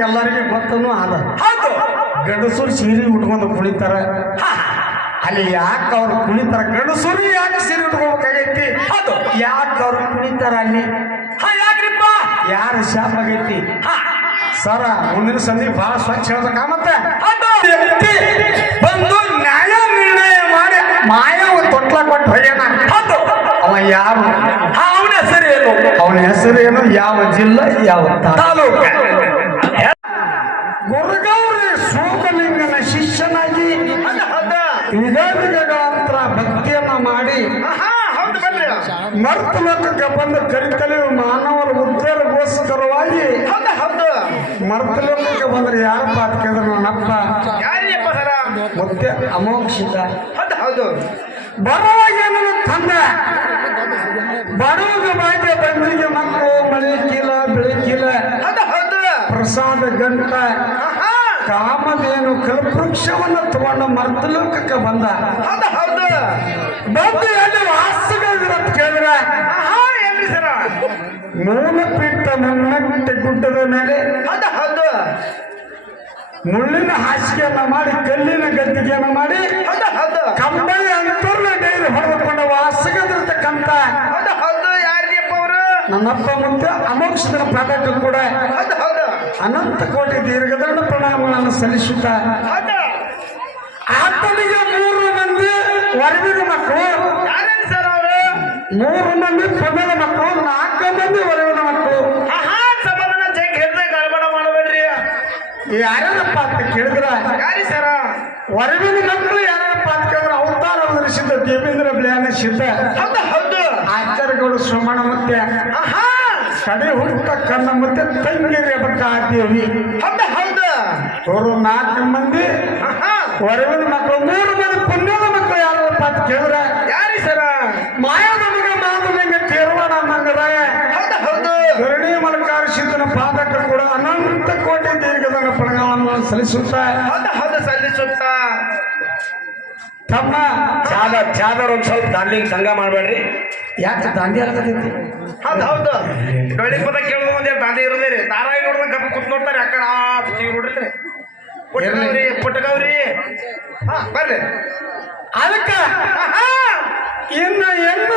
ಎಲ್ಲರಿಗೂ ಗೊತ್ತನು ಅದ ಹೌದು. ಗಂಡಸರು ಸೀರೆ ಉಟ್ಕೊಂಡು ಕುಣಿತಾರ. ಅಲ್ಲಿ ಯಾಕೆ ಅವ್ರು ಕುಣಿತಾರ? ಗಂಡಸರು ಯಾಕೆ ಸೀರೆ ಉಟ್ಕೋಬೇಕಾಗೈತಿ ಅದು ಯಾಕೆ ಅವ್ರು ಕುಣಿತಾರ ಅಲ್ಲಿ? ಯಾರು ಯಾಕ್ರಿಪ್ಪ? ಯಾರ ಶಾಪ್ ಆಗೈತಿ ಹಾ. ಸರ ಮುಂದಿನ ಸಂಧಿ ಬಹಳ ಸ್ವಚ್ಛ ಹೇಳ್ಬೇಕ ಮತ್ತೆ? ಬಂದು ನ್ಯಾಯ ನಿರ್ಣಯ ಮಾಡಿ ಮಾಯವ ತೊಟ್ಲ ಕೊಟ್ಟು ಹೋಗ್ಯಾನ ಹೌದು. ಅವ ಯಾವ ಹಾ ಅವನ ಹೆಸರು ಏನು? ಅವನ ಏನು? ಯಾವ ಜಿಲ್ಲಾ? ಯಾವ ತಾಲೂಕ. ಹೌದು ಯುಗಾದಿಗಳಂತರ ಭಕ್ತಿಯನ್ನ ಮಾಡಿ ಮರ್ತ ಲೋಕಕ್ಕೆ ಬಂದು ಕರಿತಲೆ ಮಾನವರ ಉದ್ದೇಶಕರವಾಗಿ ಮರ್ತ ಲೋಕಕ್ಕೆ ಬಂದ್ರೆ ಯಾರಪ್ಪ ಅಂತ ಕೇಳಿದ್ರೆ ನನ್ನಪ್ಪ ಮತ್ತೆ ಅಮೋಕ್ಷಿತ ಹೌದು ಹೌದು. ಬರುವಾಗ ಏನನ್ನು ತಂದ? ಬರುವಾಗ ಬಾಯ್ಗೆ ಬಂದಿಗೆ ಮಕ್ಕಳು ಮಳೆ ಕೀಲ ಬೆಳಕಿಲ್ಲ ಪ್ರಸಾದ ಗಂಟ. ಕಾಮಧೇನು ಕಲ್ಪವೃಕ್ಷವನ್ನು ತಗೊಂಡು ಮರ್ತಲೋಕಕ್ಕೆ ಬಂದ. ಹೌದು ಹೌದು. ಬಂದು ಎಲ್ಲಿ ವಾಸಗಳಿರತ್ ಕೇಳಿದ್ರೆ ಏನ್ರಿ ಸರ? ಮೂಲಪೀಠ ನನ್ನಟ್ಟೆ ಗುಡ್ಡದ ಮೇಲೆ ಅದ ಹೌದು. ಮುಳ್ಳಿನ ಹಾಸಿಗೆಯನ್ನ ಮಾಡಿ ಕಲ್ಲಿನ ಗದ್ದಿಗೆಯನ್ನ ಮಾಡಿ ಕಂಬಳಿ ಅಂತರ್ನ ಡೈರಿ ಹೊಡೆದುಕೊಂಡ ವಾಸಗದಿರ್ತಕ್ಕಂತ ನನ್ನಪ್ಪ ಮುಂದೆ ಅಮೋಕ್ಷದ ಪ್ರಾಡಕ್ಟ್ ಕೂಡ ಅನಂತ ಕೋಟಿ ದೀರ್ಘದಂಡ ಪ್ರಣಾಮಗಳನ್ನು ಸಲ್ಲಿಸುತ್ತಾ ಆತನಿಗೆ ಮೂರು ಮಂದಿ ವರವಿನ ಮಕ್ಕಳು. ಯಾರೇನು ಸರ್ ಅವರು? ಮೂರು ಮಂದಿ ಪದದ ಮಕ್ಕಳು ನಾಲ್ಕು ಮಂದಿ ವರವಿನ ಮಕ್ಕಳು. ಯಾರ್ಯಾರಪ್ಪ ಅಂತ ಕೇಳಿದ್ರ? ಯಾರಿ ಸರ? ವರವಿನ ಮಕ್ಕಳು ಯಾರ್ಯಾರಪ್ಪ ಅಂತ ಕೇಳಿದ್ರೆ? ಅವತಾರ ಅವತರಿಸಿದ ದೇವೇಂದ್ರ ಬ್ಲಾನ ಸಿದ್ಧ ಹೌದು ಆಚಾರ್ಯಗಳು ಶ್ರಮಣ ಮತ್ತೆ ಆಹಾ ಕಡೆ ಹುಟ್ಟ ಕನ್ನ ಮತ್ತೆ ತಂಗಿರಿ ದೇವಿ ಆಗ್ತೀವಿ ಹೌದು ಅವರು ನಾಲ್ಕು ಮಂದಿ ಹೊರಗಿನ ಮಕ್ಕಳು ಮೂರು ಮಂದಿ ಪುಣ್ಯದ ಮಕ್ಕಳು ಯಾರಪ್ಪ ಅಂತ ಕೇಳಿದ್ರ ಯಾರಿ ಸರ? ಮಾಯದ ಮಗ ಮಾಧುಲಿಂಗ ತೇರವಾಡ ಮಂಗರಾಯ ಹೌದು ಹೌದು. ಧರಣಿ ಮಲಕಾರ ಶಿತನ ಪಾದಕ ಕೂಡ ಅನಂತ ಕೋಟಿ ದೀರ್ಘದ ಪ್ರಣಾಮವನ್ನು ಸಲ್ಲಿಸುತ್ತಾ ಹೌದು ಹೌದು ಸಲ್ಲಿಸುತ್ತಾ. ತಮ್ಮ ಚಾದ ಚಾದರ್ ಒಂದ್ ಸ್ವಲ್ಪ ದಾಂಡ್ಲಿಂಗ್ ಸಂಘ ಮಾಡಬೇಡ್ರಿ. ಯಾಕೆ ದಾಂಡಿ ಆಗತೈತಿ ಹೌದು ಹೌದು. ಬೆಳಿಗ್ಗೆ ಪದ ಕೇಳೋದು ಒಂದೇ ದಾಂಡಿ ಇರೋದೇ ನಾರಾಯಣ ನೋಡಿದ್ರೆ ಗಪ್ಪ ಕೂತ್ ನೋಡ್ತಾರೆ. ಕಡೆ ಆ ಟಿವಿ ನೋಡಿದ್ರೆ ಪುಟ್ಟಗೌರಿ ಪುಟ್ಟಗೌರಿ. ಹಾ ಬರ್ರಿ. ಅದಕ್ಕ ಇನ್ನ ಹೆಣ್ಣು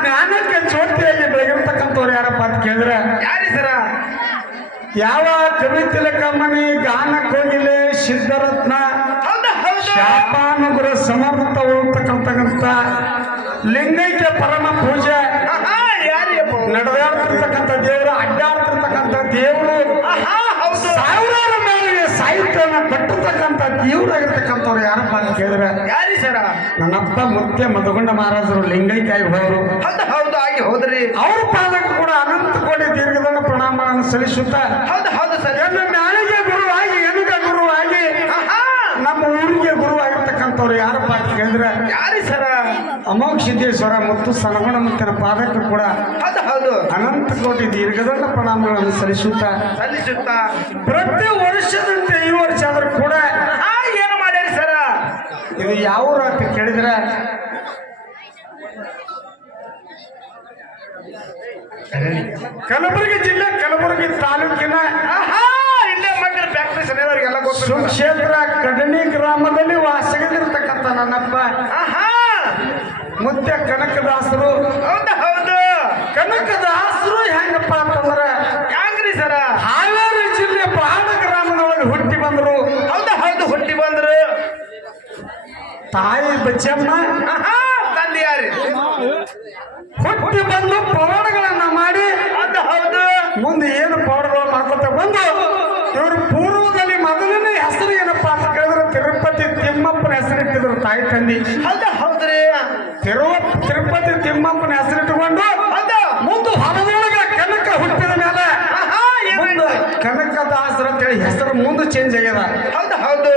ಜ್ಞಾನಕ್ಕೆ ಚೋಟಿಯಲ್ಲಿ ಬೆಳಗಿರ್ತಕ್ಕಂಥವ್ರು ಯಾರಪ್ಪ ಅಂತ ಕೇಳಿದ್ರೆ ಯಾರಿ ಸರ? ಯಾವ ಕವಿ ತಿಲಕಮ್ಮನಿ ಗಾನ ಕೋಗಿಲೆ ಸಿದ್ಧರತ್ನ ಶಾಪಾನುಗುರ ಸಮರ್ಥ ಹೋಗ್ತಕ್ಕಂತಕ್ಕಂಥ ಲಿಂಗೈಕ್ಯ ಪರಮ ಪೂಜೆ? ನಡೆದಾಡ್ತಿರ್ತಕ್ಕಂಥ ದೇವರು ಅಡ್ಡಾಡ್ತಿರ್ತಕ್ಕಂಥ ದೇವರು. ಸಾವಿರಾರು ಮೇಲಿಗೆ ಸಾಹಿತ್ಯವನ್ನು ಕಟ್ಟತಕ್ಕಂಥ ದೇವರಾಗಿರ್ತಕ್ಕಂಥವ್ರು ಯಾರಪ್ಪ ಅಂತ ಕೇಳಿದ್ರೆ ಯಾರಿ ಸರ? ನನ್ನಪ್ಪ ಮುಖ್ಯ ಮಧುಗೊಂಡ ಮಹಾರಾಜರು ಲಿಂಗೈಕ್ಯಾಗಿ ಹೋದರು. ಹೌದು ಹೌದು ಆಗಿ ಹೋದ್ರಿ. ಅವ್ರ ಪಾದಕ್ಕೂ ಕೂಡ ಅನಂತ ಕೋಟಿ ದೀರ್ಘದ ಪ್ರಣಾಮಗಳನ್ನು ಸಲ್ಲಿಸುತ್ತಾ ಹೌದು ಹೌದು ಸರ್ ಎಲ್ಲ ನಾಳೆಗೆ ಗುರುವಾಗಿ ಎನಗ ಗುರುವಾಗಿ ಆಹಾ ನಮ್ಮ ಊರಿಗೆ ಗುರುವಾಗಿರ್ತಕ್ಕಂಥವ್ರು ಯಾರಪ್ಪ ಕೇಳಿದ್ರೆ ಯಾರಿ ಸರ? ಅಮೋಘ ಸಿದ್ದೇಶ್ವರ ಮತ್ತು ಸನಗುಣ ಮುತ್ತಿನ ಪಾದಕ್ಕೆ ಕೂಡ ಹೌದು ಹೌದು. ಅನಂತ ಕೋಟಿ ದೀರ್ಘದಂಡ ಪ್ರಣಾಮಗಳನ್ನು ಸಲ್ಲಿಸುತ್ತ ಸಲ್ಲಿಸುತ್ತ? ಪ್ರತಿ ವರ್ಷದಂತೆ ಈ ವರ್ಷ ಆದ್ರೂ ಕೂಡ ಏನು ಮಾಡ್ಯಾರ ಸರ? ಇದು ಯಾವ ಅಂತ ಕೇಳಿದ್ರೆ ಕಲಬುರಗಿ ಜಿಲ್ಲೆ ಕಲಬುರಗಿ ತಾಲೂಕಿನ ಸುಕ್ಷೇತ್ರ ಕಡನಿ ಗ್ರಾಮದಲ್ಲಿ ನನ್ನಪ್ಪ ಆಹಾ! ಮುದ್ದೆ ಕನಕದಾಸರು. ಹೌದು ಹೌದು. ಕನಕದಾಸರು ಹೆಂಗಪ್ಪ ಅಂತಂದ್ರ ಹೆಂಗ್ರಿ ಸರ? ಹಾವೇರಿ ಜಿಲ್ಲೆ ಪಹಾಡ ಗ್ರಾಮದೊಳಗೆ ಹುಟ್ಟಿ ಬಂದರು. ಹೌದು ಹೌದು, ಹುಟ್ಟಿ ಬಂದರು. ತಾಯಿ ಬಚ್ಚಮ್ಮ. ಆಹಾ ತಂದೆ ಯಾರಿ ಹುಟ್ಟಿ ಬಂದು ಪವಾಡಗಳನ್ನ ಮಾಡಿ ಹೌದು ಹೌದು ಮುಂದೆ ಏನು ಪವಾಡಗಳು ಮಾಡ್ಕೊತ ಬಂದು ಇವರು ಪೂರ್ವದಲ್ಲಿ ಮೊದಲನೇ ಹೆಸರು ಏನಪ್ಪಾ ಅಂತ ಕೇಳಿದ್ರೆ ತಿರುಪತಿ ತಿಮ್ಮಪ್ಪನ ಹೆಸರಿಟ್ಟಿದ್ರು ತಾಯಿ ತಂದಿ ಹೌದು ಹೌದ್ರಿ ತಿರುವ ತಿರುಪತಿ ತಿಮ್ಮಪ್ಪನ ಹೆಸರಿಟ್ಟುಕೊಂಡು ಹೌದು ಮುಂದೆ ಹೊಲದೊಳಗೆ ಕನಕ ಹುಟ್ಟಿದ ಮೇಲೆ ಆಹಾ ಮುಂದೆ ಏನಾಯ್ತು ಕನಕದಾಸರ ಅಂತೇಳಿ ಹೆಸರು ಮುಂದೆ ಚೇಂಜ್ ಆಗ್ಯದ ಹೌದು ಹೌದು.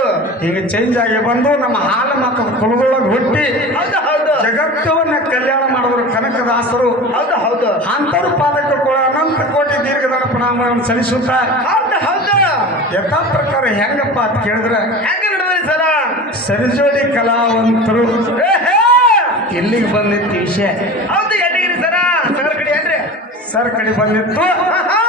ಈಗ ಚೇಂಜ್ ಆಗಿ ಬಂದು ನಮ್ಮ ಹಾಲು ಮತ್ತು ಕುಲದೊಳಗೆ ಹುಟ್ಟಿ ಹೌದು ಹೌದು. ಜಗತ್ತವನ್ನ ಕಲ್ಯಾಣ ಮಾಡಿದ್ರು ಕನಕದಾಸರು. ಹೌದು ಹೌದು. ಅಂತರು ಪಾದಕ ಅನಂತ ಕೋಟಿ ದೀರ್ಘದಾನ ಪ್ರಣಾಮಗಳನ್ನು ಸಲ್ಲಿಸುತ್ತಾ ಹೌದು ಹೌದು. ಯಥಾ ಪ್ರಕಾರ ಹೆಂಗಪ್ಪ ಅಂತ ಕೇಳಿದ್ರೆ ಹೆಂಗ ನಡೆದ್ರಿ ಸರ? ಸರಿಜೋಡಿ ಕಲಾವಂತರು. ಇಲ್ಲಿಗೆ ಬಂದಿತ್ತು ವಿಷಯ. ಹೌದು ಎಲ್ಲಿಗಿರಿ ಸರ? ಸರ್ ಕಡೆ ಏನ್ರಿ? ಸರ್ ಕಡೆ ಬಂದಿತ್ತು. ಆಹಾ!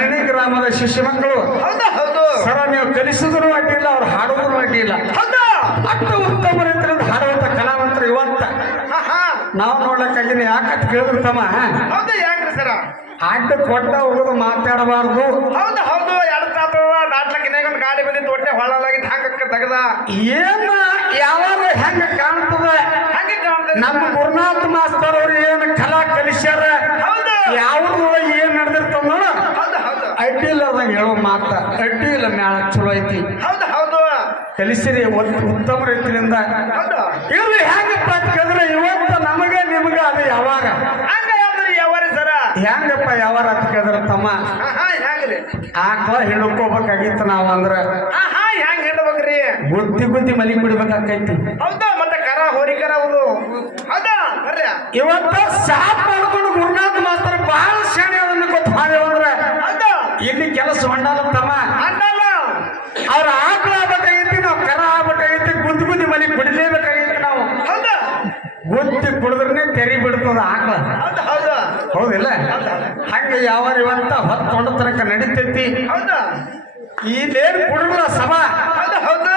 ಗ್ರಾಮದ ಶಿಷ್ಯ ಮಕ್ಕಳು. ಹೌದಾ ಹೌದು. ಸರ ನೀವು ಕಲಿಸಿದ್ರು ಅಡ್ಡಿಲ್ಲ ಅವ್ರು ಹಾಡೋದ್ರು ಅಡ್ಡಿಲ್ಲ ಹೌದಾ. ಅಷ್ಟು ಉತ್ತಮ ರೀತಿಯಿಂದ ಹಾಡುವಂತ ಕಲಾವಂತರು ಇವತ್ತ. ಹಾ ಹಾ ನಾವು ನೋಡ್ಲಕ್ಕಾಗಿನ ಯಾಕಂತ ಕೇಳಿದ್ರು ತಮ್ಮ? ಹೌದು ಯಾಕ್ರಿ ಸರ? ಅಡ್ಡ ಕೊಟ್ಟ ಹುಡುಗರು ಮಾತಾಡಬಾರ್ದು. ಹೌದು ಹೌದು. ಎರಡು ತಾತ ದಾಟ್ಲಕ್ಕೆ ಇನ್ನೊಂದು ಗಾಡಿ ಬಂದಿತ್ತು ಹೊಟ್ಟೆ ಹೊಳಲಾಗಿತ್ತು ಹಾಕಕ್ಕೆ ತೆಗೆದ. ಏನ? ಯಾವಾಗ ಹೆಂಗ ಕಾಣ್ತದ? ಹಂಗೆ ಕಾಣ್ತದೆ. ನಮ್ಮ ಗುರುನಾಥ್ ಮಾಸ್ತರ್ ಅವ್ರು ಏನು ಕಲಾ ಕಲಿಸ್ಯಾರ? ಹೌದು. ಯಾವ್ದ್ರೊಳಗೆ ಏನ್ ನಡೆದಿರ್ತದ ನೋಡ ಹೌದು ಹೌದು ಹೇಳೋ ಮಾತ ಅಡ್ಡಿ ಇಲ್ಲ ಮ್ಯಾಲ ಚಲೋ ಐತಿ. ಹೌದು ಹೌದು. ಕಲಿಸಿರಿ ಒಂದು ಉತ್ತಮ ರೀತಿಯಿಂದ. ಇರ್ಲಿ ಹೆಂಗಪ್ಪ ಅಂತ ಕೇಳಿದ್ರೆ ಇವತ್ತು ನಮಗೆ ನಿಮಗೆ ಅದು ಯಾವಾಗ? ಹಂಗ ಯಾವ್ದ್ರಿ ಯಾವಾರಿ ಸರ? ಹೆಂಗಪ್ಪ ಯಾವಾರ ಅಂತ ಕೇಳಿದ್ರೆ ತಮ್ಮ. ಹೆಂಗ್ರಿ ಆಕಳ ಹಿಡ್ಕೋಬೇಕಾಗಿತ್ತು ನಾವು ಅಂದ್ರ. ಹೆಂಗ್ ಹಿಡ್ಬೇಕ್ರಿ? ಗುದ್ದಿ ಗುದ್ದಿ ಮಲಿ ಬಿಡ್ಬೇಕಾಕೈತಿ. ಹೌದಾ ಮತ್ತೆ ಕರ ಹೋರಿಕರ ಅವರು. ಹೌದಾ? ಇವತ್ತು ಸಾಪ್ ಮಾಡ್ಕೊಂಡು ಗುರುನಾಥ್ ಮಾಸ್ತರ್ ಬಹಳ ಶ್ರೇಣಿ ಅದನ್ನ ಗೊತ್ತ ಹೊಂಡಲ್ಲ ತಮ್ಮ. ಅನ್ನಲ್ಲ ಅವ್ರ ಆಕಳ ಆಗ್ಬೇಕಾಗಿತ್ತು ನಾವು ಕರ ಆಗ್ಬೇಕಾಗಿತ್ತು ಗುದ್ದು ಗುದ್ದಿ ಮನೆ ಬಿಡಲೇಬೇಕಾಗಿತ್ತು ನಾವು. ಹೌದಾ. ಗುದ್ದಿ ಕುಡಿದ್ರೆ ತೆರಿ ಬಿಡ್ತದ ಆಕಳ ಹೌದು ಹೌದು. ಹೌದಿಲ್ಲ? ಹಂಗೆ ಯಾವ ಇವತ್ತ ಹೊತ್ತೊಂಡ ತನಕ ನಡೀತೈತಿ. ಹೌದಾ. ಇಲ್ಲೇನು ಕುಡಿದ್ರ ಸಭಾ. ಹೌದು ಹೌದು.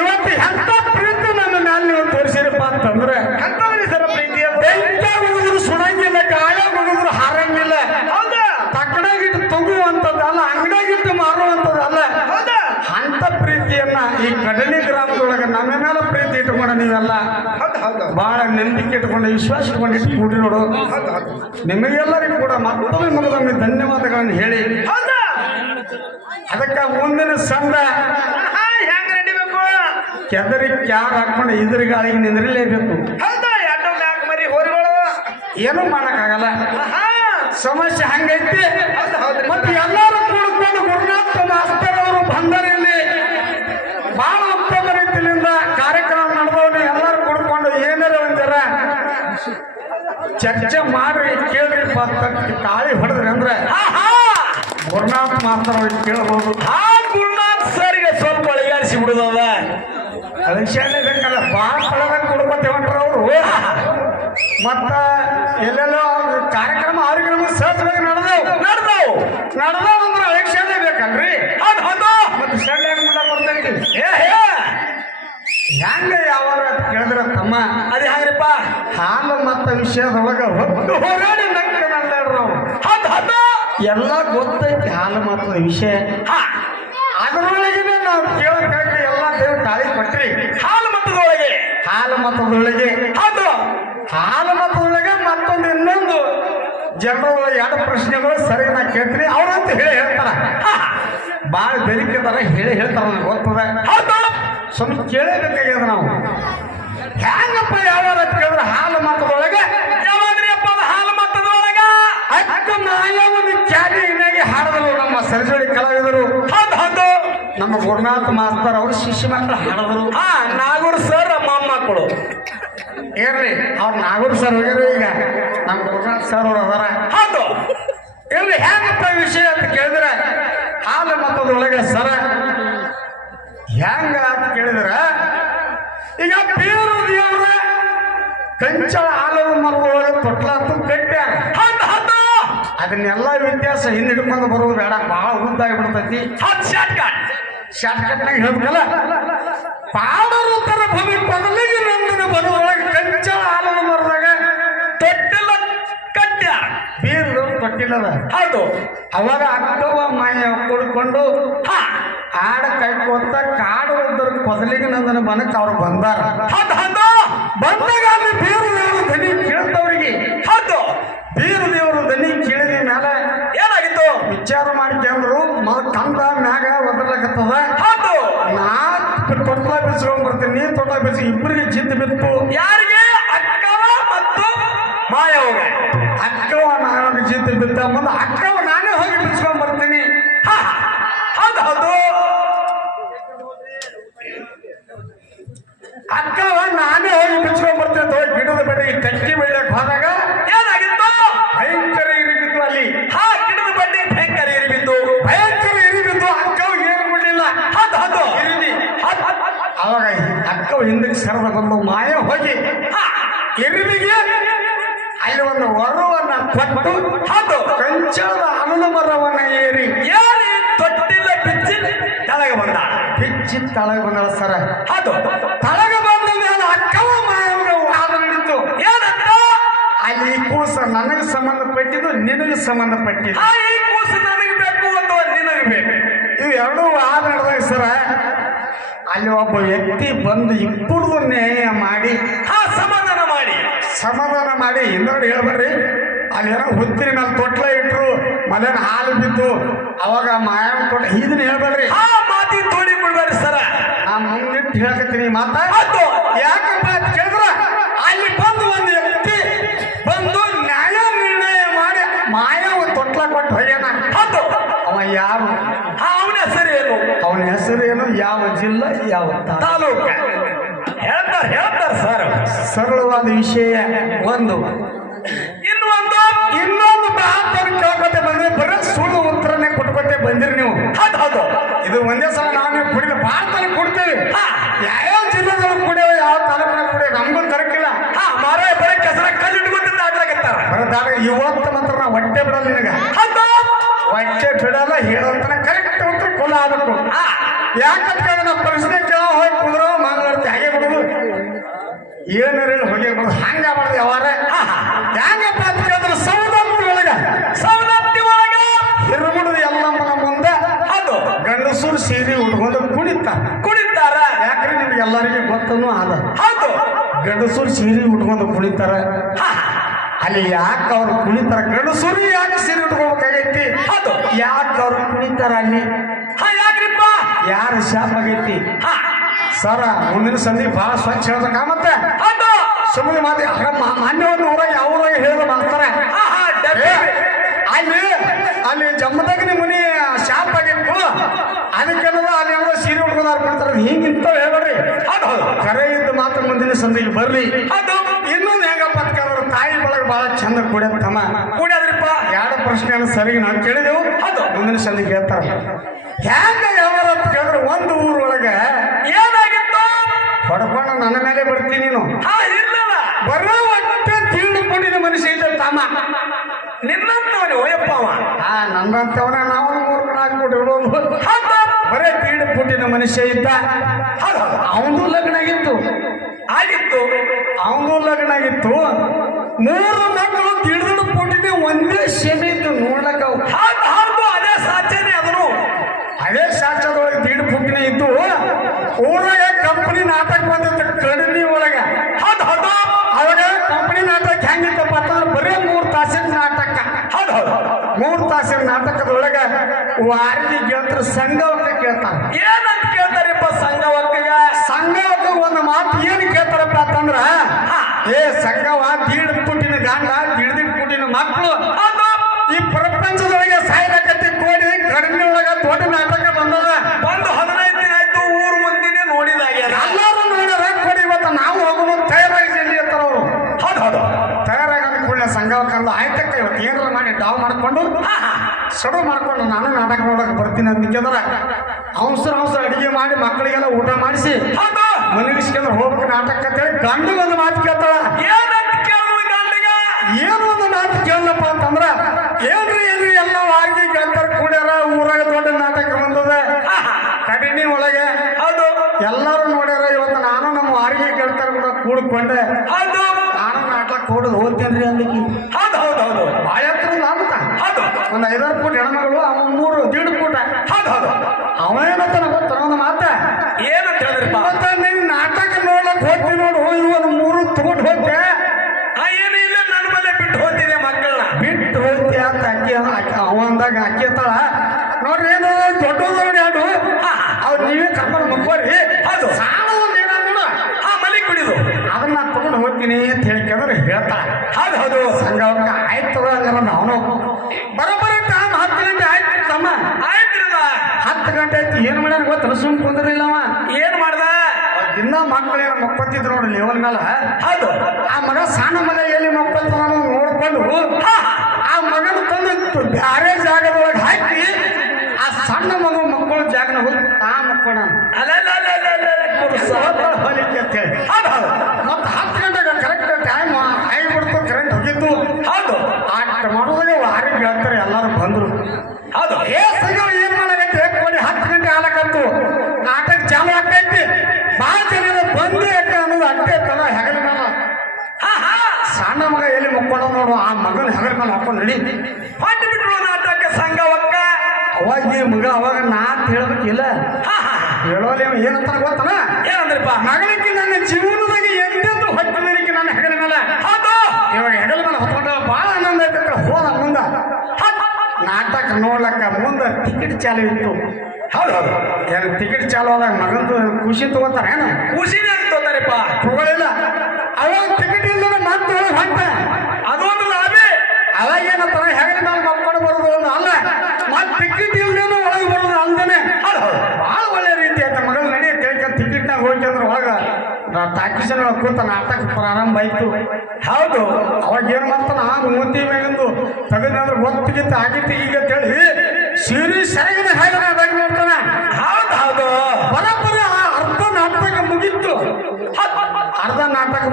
ಇವತ್ತು ಎಂತ ಪ್ರೀತಿ ನನ್ನ ಮ್ಯಾಲ ನೀವು ತೋರಿಸಿರಪ್ಪ ಅಂತಂದ್ರೆ ಅಂತಂದ್ರಿ ಸರ ಪ್ರೀತಿ ಅದು ಬೆಂಕ ಹೋಗಿದ್ರು ಸುಡಂಗಿಲ್ಲ ಗಾಳ ಹೋಗಿದ್ರು ಹಾರಂಗಿಲ್ಲ ಹೌದಾ ತಕ್ಕಡಾಗಿಟ್ಟು ತಗುವಂಥದ್ದಲ್ಲ ಅಂಗಡಿಯಾಗಿಟ್ಟು ಮಾರುವಂಥದ್ದಲ್ಲ ಹೌದಾ ಅಂತ ಪ್ರೀತಿಯನ್ನ ಈ ಕಡಲಿ ಗ್ರಾಮದೊಳಗೆ ನಮ್ಮ ಮೇಲೆ ಪ್ರೀತಿ ಇಟ್ಕೊಂಡು ನೀವೆಲ್ಲ ಬಹಳ ನಂಬಿಕೆ ಇಟ್ಕೊಂಡು ವಿಶ್ವಾಸ ಇಟ್ಕೊಂಡು ಇಟ್ಟು ಕೂಡಿ ನೋಡು. ನಿಮಗೆಲ್ಲರಿಗೂ ಕೂಡ ಮತ್ತೊಮ್ಮೆ ಮುಗಿದೊಮ್ಮೆ ಧನ್ಯವಾದಗಳನ್ನು ಹೇಳಿ. ಹೌದಾ. ಅದಕ್ಕೆ ಮುಂದಿನ ಸಂದ ಕೆದರಿ ಕ್ಯಾರ್ ಹಾಕೊಂಡು ಇದ್ರ ಗಾಳಿಗೆ ನಿಂದ್ರಲೇಬೇಕು ಏನೂ ಮಾಡಕ್ಕಾಗಲ್ಲ. ಹಾ. ಸಮಸ್ಯೆ ಹಂಗೈತಿ. ಮತ್ತೆ ಎಲ್ಲರೂ ಕೂಡ್ಕೊಂಡು ಗುರುನಾಥ ಮಾಸ್ತರ್ ಅವರು ಬಂದರಲ್ಲಿ ಬಹಳ ಉತ್ತಮ ರೀತಿಯಿಂದ ಕಾರ್ಯಕ್ರಮ ನಡೆದವ್ರು ಎಲ್ಲರೂ ಕೂಡ್ಕೊಂಡು ಏನಾರ ಒಂದರ ಚರ್ಚೆ ಮಾಡ್ರಿ ಕೇಳ್ರಿ ಕಾಳಿ ಹೊಡೆದ್ರಿ ಅಂದ್ರೆ ಗುರುನಾಥ್ ಮಾಸ್ತರ್ ಅವ್ರಿಗೆ ಕೇಳ್ಬೋದು. ಆ ಗುರುನಾಥ್ ಸರ್ಗೆ ಸ್ವಲ್ಪ ಅಳಿಗಾರಿಸಿ ಬಿಡುದದ ಅಲಕ್ಷಣೆ ಬೇಕಲ್ಲ ಭಾಳ ಫಲದಾಗ ಅವರು. ಮತ್ತ ಎಲ್ಲೆಲ್ಲೋ ಅವ್ರ ಕಾರ್ಯಕ್ರಮ ಅವ್ರಿಗೆ ಸಹಜವಾಗಿ ನಡೆದವು. ನಡ್ದವು. ನಡೆದವು ಅಂದ್ರೆ ಅಲಕ್ಷಣೆ ಬೇಕಲ್ರಿ? ಅದು ಹೌದು. ಮತ್ತೆ ಸಣ್ಣ ಹೆಂಗ್ ಅಂತ ಕೇಳಿದ್ರ ತಮ್ಮ ಅದೇ ಹಂಗ್ರಿಪ್ಪ ಹಾಲು ಮತ್ತ ವಿಷಯದೊಳಗ ಹೋರಾಡಿ ನಂಗೆ ಎಲ್ಲ ಗೊತ್ತೈತಿ ಹಾಲು ಮಾತ್ರ ವಿಷಯ. ಹಾ. ಅದರೊಳಗಿನ ನಾವು ಕೇಳಕ್ಕಾಗಿ ಎಲ್ಲ ದೇವ್ರ ತಾಳಿ ಕೊಟ್ರಿ. ಹಾಲು ಮತದೊಳಗೆ. ಹಾಲು ಮತದೊಳಗೆ. ಅದು ಹಾಲು ಮತದೊಳಗೆ ಮತ್ತೊಂದು ಇನ್ನೊಂದು ಜನರ ಎರಡು ಪ್ರಶ್ನೆಗಳು ಸರಿ ನಾ ಕೇಳ್ತೀನಿ ಅವ್ರಂತ ಹೇಳಿ ಹೇಳ್ತಾರ. ಭಾಳ ಬೆರಿಕಿದಾರ ಹೇಳಿ ಹೇಳ್ತಾರ ನನಗೆ ಗೊತ್ತದ. ಸ್ವಲ್ಪ ಸುಮ್ಮನೆ ಕೇಳಬೇಕಾಗ್ಯದ ನಾವು. ಹೆಂಗಪ್ಪ ಯಾವ್ಯಾವ ಅಂತ ಕೇಳಿದ್ರೆ ಹಾಲು ಮತದೊಳಗೆ ಯಾವಾಗ್ರಿಯಪ್ಪ ಅದು ಹಾಲು ಮತದೊಳಗ ಅಕ್ಕ ಮಾಯವನ ಚಾಟಿನಾಗೆ ಹಾಡಿದ್ರು ನಮ್ಮ ಸರಜೋಳಿ ಕಲಾವಿದರು. ಹೌದು ಹೌದು. ನಮ್ಮ ಗುರುನಾಥ್ ಮಾಸ್ತರ್ ಅವರು ಶಿಷ್ಯ ಮಕ್ಕಳು ಹಾಡಿದ್ರು ಹಾ ನಾಗೂರ್ ಸರ್ ಮೊಮ್ಮಕ್ಕಳು ಇರ್ಲಿ ಅವ್ರು ನಾಗೂರ್ ಸರ್ ಹೋಗಿದ್ರು ಈಗ. ನಮ್ಮ ಗುರುನಾಥ್ ಸರ್ ಅವ್ರು ಅದಾರ. ಹೌದು. ಇರ್ಲಿ ಹೆಂಗಪ್ಪ ವಿಷಯ ಅಂತ ಕೇಳಿದ್ರೆ ಹಾಲು ಮತದೊಳಗೆ ಸರ ಹೆಂಗ ಅಂತ ಕೇಳಿದ್ರ ಈಗ ಬೇರು ದೇವ್ರ ಕಂಚಳ ಆಲದ ಮರದೊಳಗೆ ತೊಟ್ಲಂತೂ ಕಟ್ಟ್ಯಾರ ಹೌದು ಹೌದು. ಅದನ್ನೆಲ್ಲ ವ್ಯತ್ಯಾಸ ಹಿಂದೆ ಹಿಡ್ಕೊಂಡು ಬರೋದು ಬೇಡ ಬಹಳ ಉದ್ದಾಗಿ ಬಿಡ್ತೈತಿ ಶಾರ್ಟ್ಕಟ್ ಶಾರ್ಟ್ಕಟ್ನಾಗ ಹೇಳ್ಬೇಕಲ್ಲ? ಪಾಡರು ತರ ಭೂಮಿ ಬದಲಿಗೆ ನಂದಿನ ಬರೋದ್ರೊಳಗೆ ಕಂಚಳ ಆಲದ ಮರದಾಗ ತೊಟ್ಟಿಲ್ಲ ಕಟ್ಟ್ಯಾರ. ಬೀರು ತೊಟ್ಟಿಲ್ಲದ. ಹೌದು. ಅವಾಗ ಅಕ್ಕವ ಮಾಯ ಕೊಡ್ಕೊಂಡು ಹಾ ಆಡ ಕೈಕೋತ ಕಾಡು ಉದ್ದರ ಕೊದಲಿಗೆ ನಂದನ ಬನಕ್ಕೆ ಅವ್ರು ಬಂದಾರ. ಬಂದಾಗ ಅಲ್ಲಿ ಬೀರು ದೇವರು ದನಿ ಕೇಳ್ತವ್ರಿಗೆ ಹೌದು. ಬೀರು ದೇವರು ದನಿ ಕೇಳಿದ ಮೇಲೆ ಏನಾಗಿತ್ತು? ವಿಚಾರ ಮಾಡ್ಕೊಂಡ್ರು ಮ ಕಂದ ಮ್ಯಾಗ ಒದರ್ಲಕತ್ತದ. ಹೌದು. ನಾ ತೊಟ್ಲ ಬಿಸ್ಕೊಂಡ್ ಬರ್ತೀನಿ ನೀ ತೊಟ್ಲ ಬಿಚ್ಚಿ ಇಬ್ಬರಿಗೆ ಜಿದ್ದು ಬಿತ್ತು. ಯಾರಿಗೆ? ಅಕ್ಕವ ಮತ್ತು ಮಾಯವ್ಗ. ಅಕ್ಕವ ನಾನು ಜಿದ್ದು ಬಿತ್ತ ಮುಂದೆ ಅಕ್ಕವ ಅಕ್ಕವ ಹಿಂದಕ್ಕೆ ಸರದ ಬಂದು ಮಾಯ ಹೋಗಿ ಹಾ ಎರಿವಿಗೆ ಅಲ್ಲಿ ಒಂದು ವರವನ್ನ ಕೊಟ್ಟು ಅದು ಕಂಚದ ಅನುನ ಮರವನ್ನ ಏರಿ ಏರಿ ಕೆಳಗೆ ಬಂದ ಪಿಚ್ಚಿ ತಳಗ ಬಂದಳ ಸರ. ಅದು ತಳಗ ಬಂದ ಮೇಲೆ ಅಕ್ಕವ ಮಾಯವ್ರ ವಾದ ನಡೀತು ಏನಂತ? ಅಲ್ಲಿ ಈ ಕೂಸ ನನಗೆ ಸಂಬಂಧಪಟ್ಟಿದ್ದು ನಿನಗೆ ಸಂಬಂಧಪಟ್ಟಿದ್ದು. ಆ ಈ ಕೂಸ ನನಗೆ ಬೇಕು ಒಂದು ನಿನಗೆ ಬೇಕು? ಇವು ಎರಡೂ ವಾದ ನಡೆದಾಗ ಸರ ಅಲ್ಲಿ ಒಬ್ಬ ವ್ಯಕ್ತಿ ಬಂದು ಇಬ್ಬರಿಗೂ ನ್ಯಾಯ ಮಾಡಿ ಆ ಸಮಾಧಾನ ಮಾಡಿ. ಸಮಾಧಾನ ಮಾಡಿ ಹಿಂದಗಡೆ ಹೇಳ್ಬೇಡ್ರಿ. ಅಲ್ಲಿ ಏನೋ ಹುತ್ತಿನ ಮೇಲೆ ತೊಟ್ಲ ಇಟ್ರು ಮನೇನ ಹಾಲು ಬಿತ್ತು ಅವಾಗ ಮಾಯಾ ಕೊಟ್ಟ ಇದನ್ನ ಹೇಳ್ಬೇಡ್ರಿ. ಆ ಮಾತಿ ತೋಡಿ ಬಿಡ್ಬೇಡ್ರಿ ಸರ. ನಾ ಮುಂದಿಟ್ಟು ಹೇಳಕತ್ತೀನಿ ಮಾತಾ. ಅಂತ ಕೇಳಿದ್ರ? ಅಲ್ಲಿ ಬಂದು ಒಂದು ವ್ಯಕ್ತಿ ಬಂದು ನ್ಯಾಯ ನಿರ್ಣಯ ಮಾಡಿ ಮಾಯವ ತೊಟ್ಲ ಕೊಟ್ಟು ಹೋಗ್ಯಾನ ಅದು ಅವ ಯಾರು ಅವನ ಹೆಸರು ಏನು ಅವನ ಹೆಸರೇನು ಯಾವ ಜಿಲ್ಲೆ ಯಾವ ತಾಲೂಕು? ಹೇಳ್ತಾರ ಹೇಳ್ತಾರ ಸರ್. ಸರಳವಾದ ವಿಷಯ. ಒಂದು. ಇನ್ನೊಂದು ಇನ್ನೊಂದು ಮಹಾತ್ಮ ಕೇಳ್ಕೊತೆ ಬಂದ್ರೆ ಬರೀ ಸುಳ್ಳು ಉತ್ತರನೇ ಕೊಟ್ಕೊತೆ ಬಂದಿರಿ ನೀವು. ಹೌದು ಹೌದು. ಇದು ಒಂದೇ ಸಲ ನಾವು ನೀವು ಕುಡಿದ ಭಾರತದಲ್ಲಿ ಕೊಡ್ತೇವೆ. ಯಾವ್ಯಾವ ಜಿಲ್ಲೆಗಳು ಕುಡಿಯೋ ಯಾವ ತಾಲೂಕಿನ ಕುಡಿಯೋ ನಮ್ಗೂ ತರಕಿಲ್ಲ ಹಾ ಮಾರ ಬರೀ ಕೆಸರ ಕಲ್ಲು ಇಟ್ಕೊಂಡಿದ್ದ ಆಗ್ಲಾಗತ್ತಾರ ಬರದಾಗ ಇವತ್ತು ಮಾತ್ರ ನಾ ಹೊಟ್ಟೆ ಬಿಡಲ್ಲ ನಿನಗೆ. ಹೊಟ್ಟೆ ಬಿಡಲ್ಲ ಹೇಳೋಂತ ಕರೆಕ್ಟ್ ಉತ್ತರ ಕೊಲ ಆಗ್ಬೇಕು. ಹಾ. ಎಲ್ಲರಿಗೂ ಗೊತ್ತನು ಅದ ಹೌದು. ಗಂಡಸರು ಸೀರೆ ಉಟ್ಕೊಂಡು ಕುಣಿತಾರ. ಅಲ್ಲಿ ಯಾಕೆ ಅವ್ರು ಕುಣಿತಾರ? ಗಂಡಸೂರು ಯಾಕೆ ಸೀರೆ ಉಟ್ಕೋಬೇಕಾಗೈತಿ? ಹೌದು. ಯಾಕೆ ಅವ್ರು ಕುಣಿತಾರ ಅಲ್ಲಿ? ಯಾಕ್ರಿಪ್ಪ? ಯಾರ ಶಾಪ್ ಆಗೈತಿ? ಹಾ. ಸರ ಮುಂದಿನ ಸಂಧಿ ಬಹಳ ಸ್ವಚ್ಛ ಹೇಳ್ಬೇಕ ಮತ್ತೆ? ಸುಮ್ಮನೆ ಮಾತಿ ಮಾನ್ಯ ಒಂದು ಊರಾಗ ಯಾವ ಊರಾಗ ಹೇಳೋದು ಮಾಡ್ತಾರೆ. ಅಲ್ಲಿ ಅಲ್ಲಿ ಜಮ್ಮದಗ್ನಿ ಮುನಿ ಶಾಪ್ ಆಗಿತ್ತು ಅದಕ್ಕೆಲ್ಲ ಅಲ್ಲಿ ಎಲ್ಲ ಸೀರೆ ಉಟ್ಕೊಂಡಾರ ಕೊಡ್ತಾರೆ ಹಿಂಗೆ ಇಂಥವು ಹೇಳ್ಬೇಡ್ರಿ. ಅದು ಕರೆ ಇದ್ದ ಮಾತ್ರ ಮುಂದಿನ ಸಂದಿಗೆ ಬರ್ಲಿ. ಅದು ಇನ್ನೊಂದು ಹೆಂಗಪ್ಪ ಅಂತ ಕೇಳಿದ್ರೆ ತಾಯಿ ಬಳಗ ಬಹಳ ಚಂದ ಕುಡಿಯತ್ತಮ್ಮ ಕುಡಿಯೋದ್ರಿಪ್ಪ? ಎರಡು ಪ್ರಶ್ನೆಯನ್ನು ಸರಿಗೆ ನಾವು ಕೇಳಿದೆವು. ಅದು ಮುಂದಿನ ಸಂದಿಗೆ ಹೇಳ್ತಾರ. ಹೆಂಗ ಯಾವ ಅಂತ ಕೇಳಿದ್ರೆ ಒಂದು ಊರೊಳಗೆ ಏನಾಗಿತ್ತು? ಹೊಡ್ಕೊಂಡು ನನ್ನ ಮೇಲೆ ಬರ್ತೀನಿ ನೀನು. ಇಲ್ಲಲ್ಲ ಬರೋ ಒಟ್ಟೆ ತಿಳಿದುಕೊಂಡಿನ ಮನುಷ್ಯ ಇದ್ದ ತಮ್ಮ. ನಿನ್ನಂತವನೇ ಓಯಪ್ಪ ಅವ. ಆ ನನ್ನಂತವನ ನಾವು ಮೂರು ನಾಲ್ಕು ಹೌದು. ಬರೇ ತೀಡು ಪುಟ್ಟಿನ ಮನುಷ್ಯ ಇದ್ದ. ಅವನು ಲಗ್ನ ಆಗಿತ್ತು. ಆಗಿತ್ತು. ಅವನು ಲಗ್ನ ಆಗಿತ್ತು. ಮೂರು ಮಕ್ಕಳು ತಿಳಿದು ಪುಟ್ಟಿನ ಒಂದೇ ಶನಿ ಇತ್ತು ನೋಡ್ಲಕ್ಕ ಅದೇ ಸಾಧ್ಯನೇ ಅದನು ಅದೇ ಶಾಸ್ತ್ರದೊಳಗೆ ತೀಡು ಪುಟ್ಟಿನ ಇದ್ದು ಊರಾಗ ಕಂಪನಿ ನಾಟಕ ಬಂದಿತ್ತು ಕಡಿಮೆ ಒಳಗ. ಹೌದು ಹೌದು. ಅವಾಗ ಕಂಪನಿ ನಾಟಕ ಹೆಂಗಿತ್ತಪ್ಪ ಅಂತಂದ್ರೆ ಬರೀ ಮೂರು ತಾಸಿನ ನಾಟಕ. ಹೌದು ಹೌದು. ಮೂರು ತಾಸಿನ ನಾಟಕದೊಳಗೆ ವಾರಿಗೆ ಗೆಲ್ತರ ಸಂಘವಕ್ಕ ಕೇಳ್ತಾರ. ಏನಂತ ಕೇಳ್ತಾರಪ್ಪ ಸಂಘ ಒಕ್ಕಗ ಸಂಘವಕ್ಕ ಒಂದು ಮಾತು ಏನು ಕೇಳ್ತಾರಪ್ಪ ಅಂತಂದ್ರ ಏ ಸಂಘವ ದೀಡ್ ಪುಟ್ಟಿನ ಗಂಡ ದೀಡ್ ಪುಟ್ಟಿನ ಮಕ್ಕಳು ಈ ಪ್ರಪಂಚದೊಳಗೆ ಸಾಯ್ಲಕತ್ತಿ ಕೋಡಿ ಕಡಿಮೆ ಒಳಗ ದೊಡ್ಡ ನಾಟಕ ಬಂದದ. ಒಂದು ಹದಿನೈದು ದಿನ ಆಯ್ತು ಊರು ಮಂದಿನೇ ನೋಡಿದಾಗ. ಎಲ್ಲರೂ ನೋಡ್ಯಾರ ಕೊಡಿ ಇವತ್ತು ನಾವು ಹೋಗೋದು ತಯಾರಾಗಿ ಜಲ್ದಿ ಅಂತಾರ ಅವರು. ಹೌದು ಹೌದು. ತಯಾರಾಗಿ ಕೂಡಲೇ ಸಂಘವ ಕರೆದು ಆಯ್ತಕ್ಕ ಇವತ್ತು ಏನಾರ ಮಾಡಿ ಡಾವ್ ಮಾಡ್ಕೊಂಡು ಸಡು ಮಾಡ್ಕೊಂಡು ನಾನು ನಾಟಕ ನೋಡಕ್ ಬರ್ತೀನಿ ಅಂದಿದ್ದರ ಅವಸರ ಅವಸರ ಅಡಿಗೆ ಮಾಡಿ ಮಕ್ಕಳಿಗೆಲ್ಲ ಊಟ ಮಾಡಿಸಿ ಮನಗಿಸ್ಕೊಂಡ್ರೆ ಮನಗಿಸ್ಕೊಂಡು ಹೋಗ್ಬೇಕು ನಾಟಕ ಅಂತೇಳಿ ಗಂಡು ಒಂದು ಮಾತು ಕೇಳ್ತಾಳ. ಏನು ಒಂದು ಮಾತು ಕೇಳಪ್ಪ ಅಂತಂದ್ರ ಏನ್ರಿ ಏನ್ರಿ ಎಲ್ಲ ಆಗಿ ಗಂಟರ್ ಕೂಡ್ಯಾರ ಊರಾಗ ದೊಡ್ಡ ನಾಟಕ ಬಂದದ. ಕಡಿಮೆ ಒಳಗೆ ಅದು ಎಲ್ಲರೂ ನೋಡ್ಯಾರ ಇವತ್ತು ನಾನು ನಮ್ಮ ವಾರಿಗೆ ಗಂಟರ್ ಕೂಡ ಕೂಡ್ಕೊಂಡೆ. ನಾನು ನಾಟಕ ಕೂಡದು ಹೋಗ್ತೇನ್ರಿ ಅಂದಕ್ಕೆ ಏನು ಮಾಡ್ಯಾನ ಗೊತ್ತಲ್ಲ ಸುಮ್ ಕುಂದ್ರಿಲ್ಲ ಅವ. ಏನ್ ಮಾಡ್ದ? ದಿನ ಮಕ್ಕಳೇನು ಮಕ್ಕೊತಿದ್ರು ನೋಡಿ ಲೆವೆಲ್ ಮೇಲೆ ಹೌದು. ಆ ಮಗ ಸಣ್ಣ ಮಗ ಎಲ್ಲಿ ಮಕ್ಕಳು ನೋಡ್ಕೊಂಡು ಆ ಮಗನ ತಂದು ಬ್ಯಾರೆ ಜಾಗದೊಳಗೆ ಹಾಕಿ ಆ ಸಣ್ಣ ಮಗ ಮಕ್ಕಳ ಜಾಗನ ಹೋಗಿ ತಾ ಮಕ್ಕಳ ಹೊಲಿಕೆ ಅಂತೇಳಿ ಹೌದು ಹೌದು. ಮತ್ತೆ ಅಣ್ಣ ಮಗ ಎಲ್ಲಿ ಮಕ್ಕಳು ನೋಡು ಆ ಮಗನ ಹೆಗಲ ಮೇಲೆ ಹಾಕೊಂಡು ನಡಿ. ಹೊಟ್ಟು ಬಿಟ್ಟು ನಾಟಕ ಸಂಘ ಒಕ್ಕ. ಅವಾಗ ಮಗ ಅವಾಗ ನಾ ಅಂತ ಹೇಳ್ಬೇಕಿಲ್ಲ ಹೇಳೋಲ್ಲ ಏನಂತ ಗೊತ್ತಲ್ಲ ಏನಂದ್ರಪ್ಪ? ಮಗಳಿಗೆ ನನ್ನ ಜೀವನದಾಗ ಎಂದೆಂದು ಹೊಟ್ಟು ನಡಿಕೆ ನನ್ನ ಹೆಗಲ ಮೇಲೆ? ಇವಾಗ ಹೆಗಲ ಮೇಲೆ ಹೊತ್ಕೊಂಡ ಬಹಳ ಆನಂದ ಐತೆ ಹೋದ ಮುಂದ. ನಾಟಕ ನೋಡ್ಲಕ್ಕ ಮುಂದೆ ಟಿಕೆಟ್ ಚಾಲು ಇತ್ತು. ಹೌದು ಹೌದು. ಏನು ಟಿಕೆಟ್ ಚಾಲು ಆದಾಗ ಮಗಂದು ಖುಷಿ ತಗೋತಾರೇನು ಖುಷಿನೇ ತಗೋತಾರಪ್ಪ ತಗೊಳ್ಳಿಲ್ಲ ಅವಾಗ ಟಿಕೆಟ್ ಹೊಂಟ ಅದೊಂದು ಲಾಭಿ ಅವಾಗ ಏನಂತಾರ ಹೆಗಲ ಮೇಲೆ ಮಲ್ಕೊಂಡು ಬರೋದು ಒಂದು ಅಲ್ಲ. ಮತ್ತೆ ಟಿಕೆಟ್ ಇಲ್ದೇನು ಒಳಗೆ ಬರೋದು ಅಲ್ದೇನೆ. ಹೌದು ಭಾಳ ಒಳ್ಳೆ ರೀತಿ ಆಯ್ತು ಮಗಳು ನಡಿ ತಿಳ್ಕೊಂಡು ಟಿಕೆಟ್ನಾಗ ಹೋಗಿ ಅಂದ್ರೆ ಒಳಗೆ ಟಾಕೀಸನ ಕೂತ ನಾಟಕ ಪ್ರಾರಂಭ ಆಯ್ತು. ಹೌದು, ಅವಾಗ ಏನ್ ಮಾಡ್ತಾನ? ಆ ಮೂತಿ ಮೇಲೆ ತೆಗೆದ್ರೆ ಒತ್ತಿಗಿತ್ತು ಆಗಿತ್ತು ಈಗ ಅಂತ ಹೇಳಿ ಸೀರಿ ಸರಿಗಿನ ಹಾಗೆ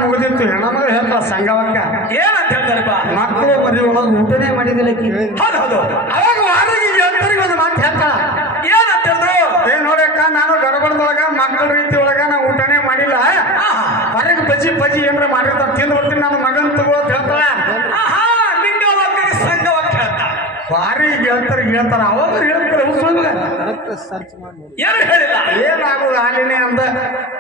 ಮುಗಿದಿತ್ತು ಹೆಣ್ಮಗಳು ಹೇಳ್ತಾಳ ಸಂಘವಕ್ಕ. ಏನಂತ ಹೇಳ್ತಾರಪ್ಪ ಮಕ್ಕಳು ಮದುವೆ ಒಳಗೆ ಊಟನೇ ಮಾಡಿದಿಲ್ಲ ಆಕಿ. ಹೌದು ಹೌದು. ಅವಾಗ ವಾರಿಗೆ ಹೇಳ್ತಾರಿಗೆ ಒಂದು ಮಾತು ಹೇಳ್ತಾಳ. ಏನಂತ ಹೇಳಿದ್ರು ಏ ನೋಡಕ್ಕ ನಾನು ಗಡಬಡದೊಳಗ ಮಕ್ಕಳ ರೀತಿ ಒಳಗ ನಾ ಊಟನೇ ಮಾಡಿಲ್ಲ. ಹೊರಗೆ ಬಜ್ಜಿ ಬಜ್ಜಿ ಏನ್ರ ಮಾಡಿರ್ತಾರ ತಿಂದು ಬರ್ತೀನಿ ನನ್ನ ಮಗನ್ ತಗೋ ಅಂತ ಹೇಳ್ತಾಳ. ಆಹಾ ಲಿಂಗವಕ್ಕ ಸಂಘವಕ್ಕ ಹೇಳ್ತಾ ಭಾರಿ ಗೆಳ್ತರಿಗೆ ಹೇಳ್ತಾರ ಅವಾಗ ಹೇಳ್ತಾರೆ. ಏನು ಹೇಳಿಲ್ಲ ಏನಾಗೋದು ಆಲಿನೇ ಅಂದ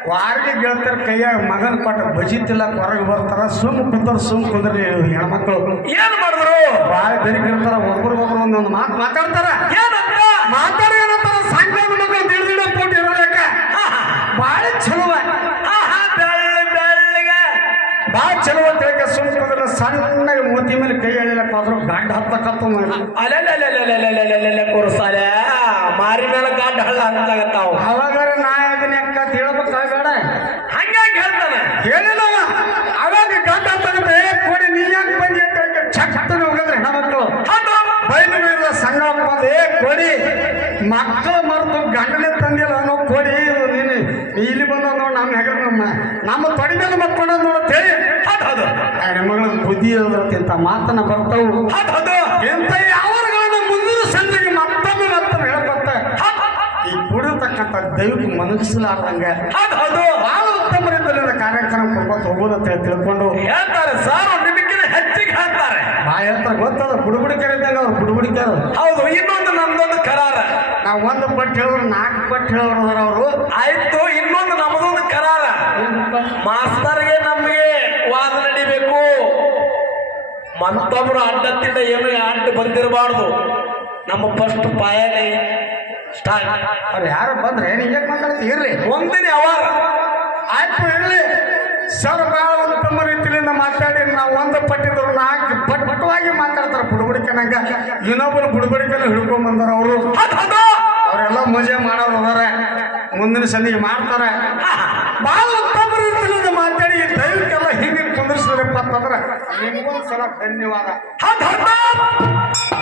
ವಾರಿಗೆ ಗೆಳ್ತಾರ ಕೈಯಾಗ ಮಗನ ಕೊಟ್ಟ ಬಜ್ಜಿ ತಿಲ್ಲಕ್ ಹೊರಗೆ ಬರ್ತಾರ ಸುಮ್ ಕುಂದ್ರ ಸುಮ್ ಕುಂದ್ರಿ ಹೆಣ್ಮಕ್ಳು. ಏನ್ ಮಾಡಿದ್ರು? ಭಾಳ ಬೆರಿಗಿರ್ತಾರ ಒಬ್ರಿಗೊಬ್ರು ಒಂದೊಂದು ಮಾತು ಮಾತಾಡ್ತಾರ. ಏನಂತ? ಮಾತಾಡ ಏನಂತಾರ ಸಾಯಂಕಾಲ ಮಕ್ಕಳು ದಿಢ ಪೋಟಿ ಇರೋದಕ್ಕ ಭಾಳ ಚಲೋ ಆಹಾ ಬೆಳ್ಳ ಬೆಳ್ಳಗೆ. ಭಾಳ ಚಲೋ ಅಂತ ಹೇಳಿ ಸಣ್ಣ ಮೂತಿ ಮೇಲೆ ಕೈ ಎಳಿಲಕ್ಕ ಹೋದ್ರು ಗಂಡ ಹತ್ತಕತ್ತ ಅಲ್ಲ ಕೊರ್ಸಾಲ ಮಾರಿ ಮೇಲೆ ಗಂಡ ಹಳ್ಳ ಹತ್ತಾಗತ್ತಾವ ಅವಾಗಾರ ನಾ ಅದನ್ನ ಅಕ್ಕ ತಿಳ್ಬೇಕಾಗಬೇಡ ಹಂಗಾಗಿ ಹೇಳ್ತಾನೆ ಹೇಳಿಲ್ಲ ಅವಾಗ ಗಂಡ ಹತ್ತಂದ್ರೆ ಕೊಡಿ ನೀ ಯಾಕೆ ಬಂದಿ ಅಂತ ಚಟ್ಟನ ಹೋಗಿದ್ರೆ ಹೆಣ್ಮಕ್ಳು ಬೈಲು ಬೀರದ ಸಂಘ ಬಂದೆ ಕೊಡಿ ಮಕ್ಕಳು ಮರೆತು ಗಂಡನೇ ತಂದಿಲ್ಲ ಅನ್ನೋ ಕೊಡಿ ನೀನು ಇಲ್ಲಿ ಇರೋದಕ್ಕಿಂತ ಮಾತನ್ನ ಬರ್ತಾವು. ಎಂತ ಯಾವರುಗಳನ್ನ ಮುಂದಿನ ಸಂಜೆಗೆ ಮತ್ತೊಮ್ಮೆ ಮತ್ತೊಮ್ಮೆ ಹೇಳ್ಕೊತ ಈ ಕುಡಿರ್ತಕ್ಕಂಥ ದೈವಕ್ಕೆ ಮನಗಿಸಲಾರ್ದಂಗ ಬಹಳ ಉತ್ತಮ ರೀತಿಯಿಂದ ಕಾರ್ಯಕ್ರಮ ಕೊಡ್ಕೊತ ಹೋಗೋದಂತ ಹೇಳಿ ತಿಳ್ಕೊಂಡು ಹೇಳ್ತಾರೆ ಸರ್ ನಿಮಗಿನ ಹೆಚ್ಚಿಗೆ ಹೇಳ್ತಾರೆ. ಆ ಹೇಳ್ತಾರೆ ಗೊತ್ತದ ಬುಡುಬುಡಿಕರ್ ಇದ್ದಾಗ ಅವ್ರು ಬುಡುಬುಡಿಕರು ಹೌದು ಇನ್ನೊಂದು ನಮ್ದೊಂದು ಕರಾರ. ನಾವು ಒಂದು ಪಟ್ಟು ಹೇಳಿದ್ರು ನಾಲ್ಕು ಪಟ್ಟು ಹೇಳೋರು ಅವರು. ಆಯ್ತು ಇನ್ನೊಂದು ನಮ್ದೊಂದು ಕರಾರ. ಮಾಸ್ತರ್ಗೆ ನಮಗೆ ವಾದ ಮತ್ತೊಬ್ರು ಅಡ್ಡತ್ತಿಂದ ಏನು ಅಡ್ಡ ಬಂದಿರಬಾರ್ದು. ನಮ್ಮ ಫಸ್ಟ್ ಪಾಯನೇ ಸ್ಟಾರ್ಟ್. ಅವ್ರು ಯಾರು ಬಂದ್ರೆ ನಿಜ ಮಾತಾಡ್ತೀವಿ ಇರ್ಲಿ. ಒಂದಿನ ಅವಾಗ ಆಯ್ತು ಇರಲಿ. ಸರ್ ಭಾಳ ಉತ್ತಮ ರೀತಿಯಿಂದ ಮಾತಾಡಿ ನಾವು ಒಂದು ಪಟ್ಟಿದ್ರು ನಾಲ್ಕು ಪಟ್ ಪಟ್ಟವಾಗಿ ಮಾತಾಡ್ತಾರೆ ಬುಡುಬುಡಿಕನಾಗ. ಇನ್ನೊಬ್ಬರು ಬುಡುಬುಡಿಕನ ಹಿಡ್ಕೊಂಡ್ ಬಂದಾರ ಅವರು. ಅವರೆಲ್ಲ ಮಜಾ ಮಾಡೋರು ಅದಾರ. ಮುಂದಿನ ಸಂದಿಗೆ ಮಾಡ್ತಾರೆ. ಭಾಳ ಉತ್ತಮ ರೀತಿಯಿಂದ ಮಾತಾಡಿ ಹಿಂಗೆ ಕುಂದಿರ್ಸಿದ್ರಪ್ಪ ಅಂತಂದ್ರೆ ನಿಮ್ಗೊಂದು ಸಲ ಧನ್ಯವಾದ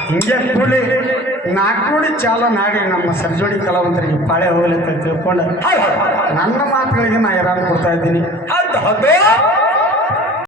ಹಿಂಗೆ ಕೂಡಿ ನಾಲ್ಕು ನುಡಿ ಚಾಲ ನಾಡಿ ನಮ್ಮ ಸರ್ಜೋಡಿ ಕಲಾವಂತರಿಗೆ ಪಾಳೆ ಹೋಗ್ಲಿ ಅಂತ ತಿಳ್ಕೊಂಡು ನನ್ನ ಮಾತುಗಳಿಗೆ ನಾ ಇರಾನ್ ಕೊಡ್ತಾ ಇದ್ದೀನಿ.